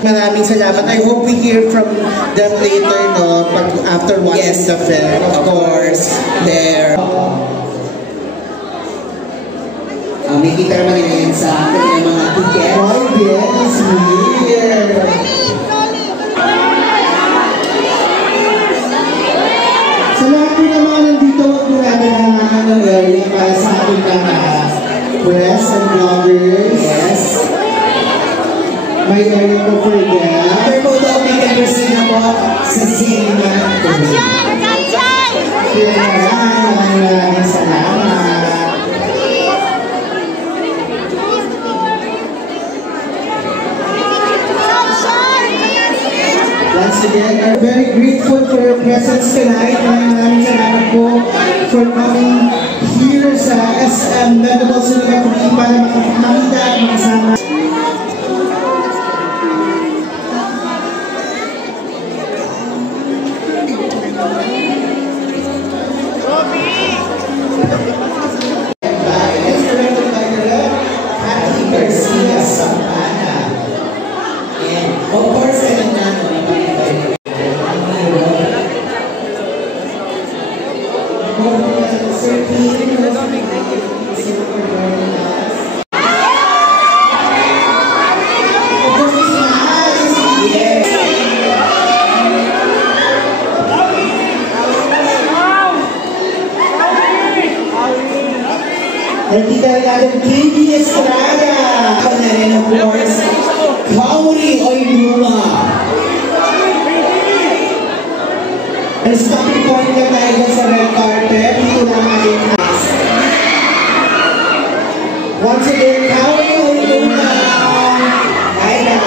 Maraming salamat. I hope we hear from them later, no? After watching the film, of course. There. May kita naman yun sa kanilang mga ticket. Oh, yes, here. Sa lahat po ng mga nandito, huwag po natin ang area para sa ating mga press and bloggers. Yes. May area po for them. After po daw, may conversation na po sa cinema. Kanchay! Kanchay! Maraming salamat. Once again, we're very grateful for your presence tonight. Maraming salamat po for coming here sa SM Medieval Cinema 3 para makakita at makasama. Nandito rin natin KB Estrada. Ako na rin, of course, Kauri Oinuma. And stopping point na tayo sa red carpet. Dito lang ating class. Once again, Kauri Oinuma. Hi guys.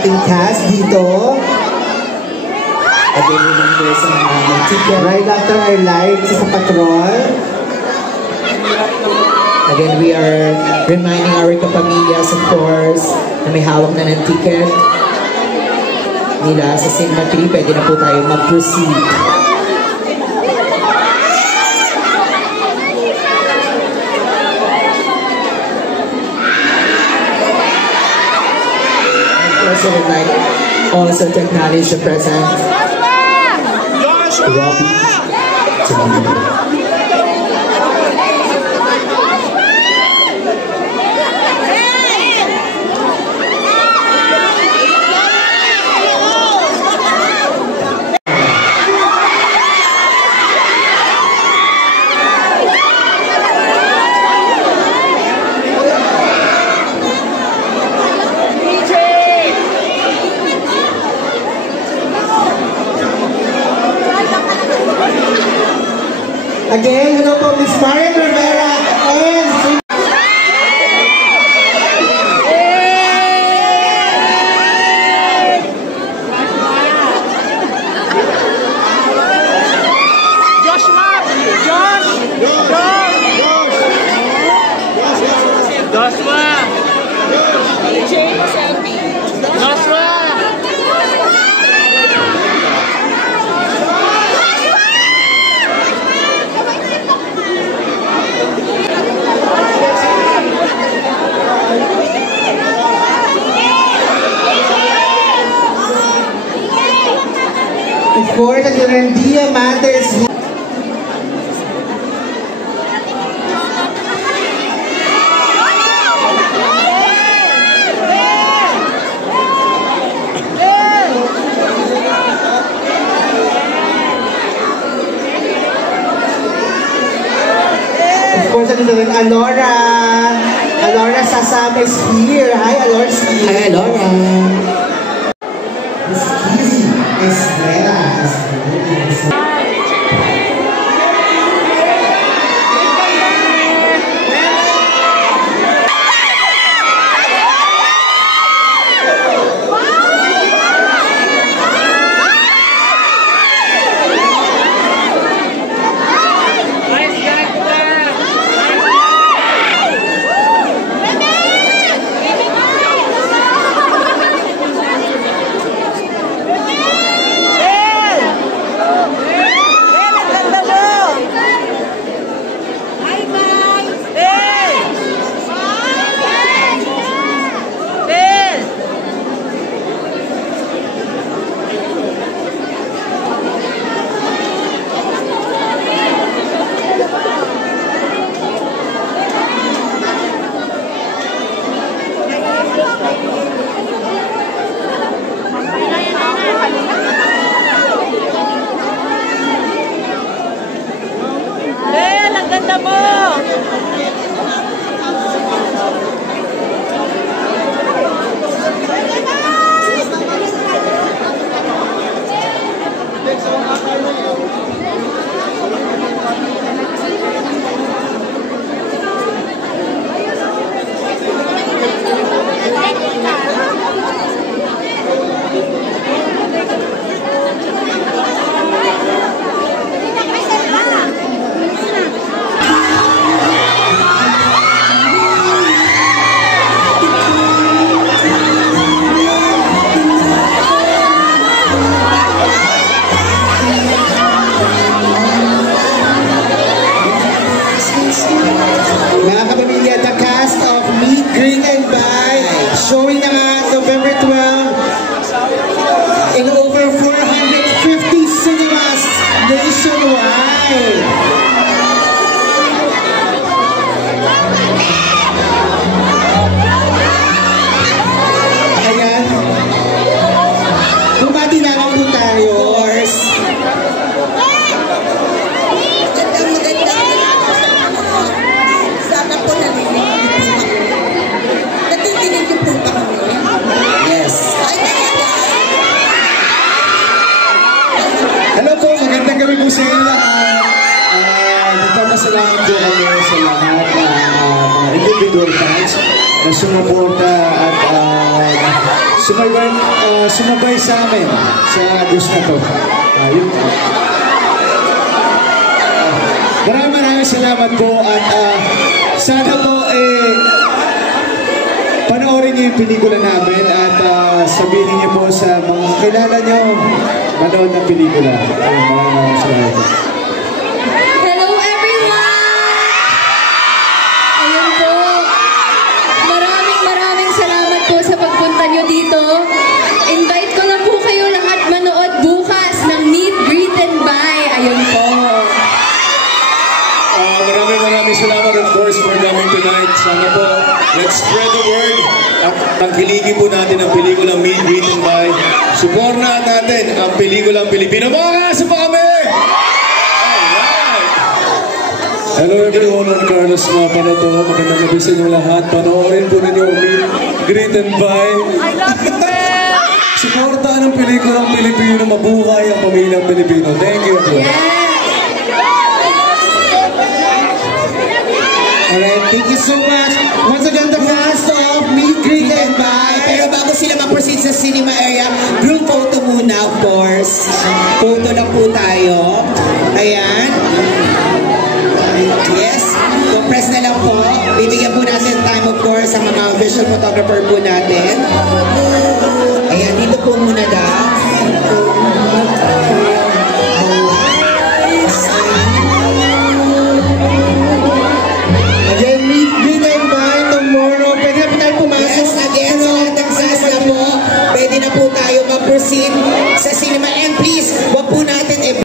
Ating cast dito. Again, remember sa mga ticket right after our live sa patrol. Again, we are reminding our kapamilyas, of course, na may hawak na ng ticket nila sa Cinema 3. Pwede na po tayo mag-proceed. I would like also to acknowledge the presence Robbie. Joshua! Joshua! Of course, ang yung Diamantes. Of course, ang yung Alora. Alora Sasam is here. Hi, Alora. Hi, Alora. Showing naman November 12 in over 450 cinemas nationwide. Ayan. Bumati naman po tayo. Sana po natitigil niyo po ba kami? Yes. Hello po, magandang gabi po sa inyo lahat. Nagpapasalamat po kami sa lahat ng individual fans na sumuporta at sumabay sa amin sa bus na to. Yun po. Maraming salamat po at sana po panoorin niyo yung pelikula namin at sabihin niyo po sa mga kilala niyo manood ng pelikula. Maraming salamat po. Hello everyone! Ayun po. Maraming salamat po sa pagpunta niyo dito. Invite ko na po kayo lahat manood bukas ng Meet, Greet, and Buy. Ayun po. Maraming salamat of course for coming tonight. Sana po, let's spread the word at tangkilikin po natin ang pelikulang Meet, Greet, and Buy. Suportahan natin ang pelikulang Pilipino. Mga kasa pa kami! Alright! Hello everyone, I'm Carlos Mapano to. Magandang gabi sa inyo lahat. Panoorin po ninyo ang Meet, Greet, and Buy. I love you, man! Suportahan ang pelikulang Pilipino. Mabuhay ang pamilyang Pilipino. Thank you everyone. Alright, thank you so much. Once again, the cast of Meet, Greet, and Buy. Pero bago sila mag-proceed sa cinema area, group photo muna, of course. Photo lang po tayo. Ayan. Yes. So, press na lang po. Bibigyan po natin time, of course. sa mga visual photographer po natin.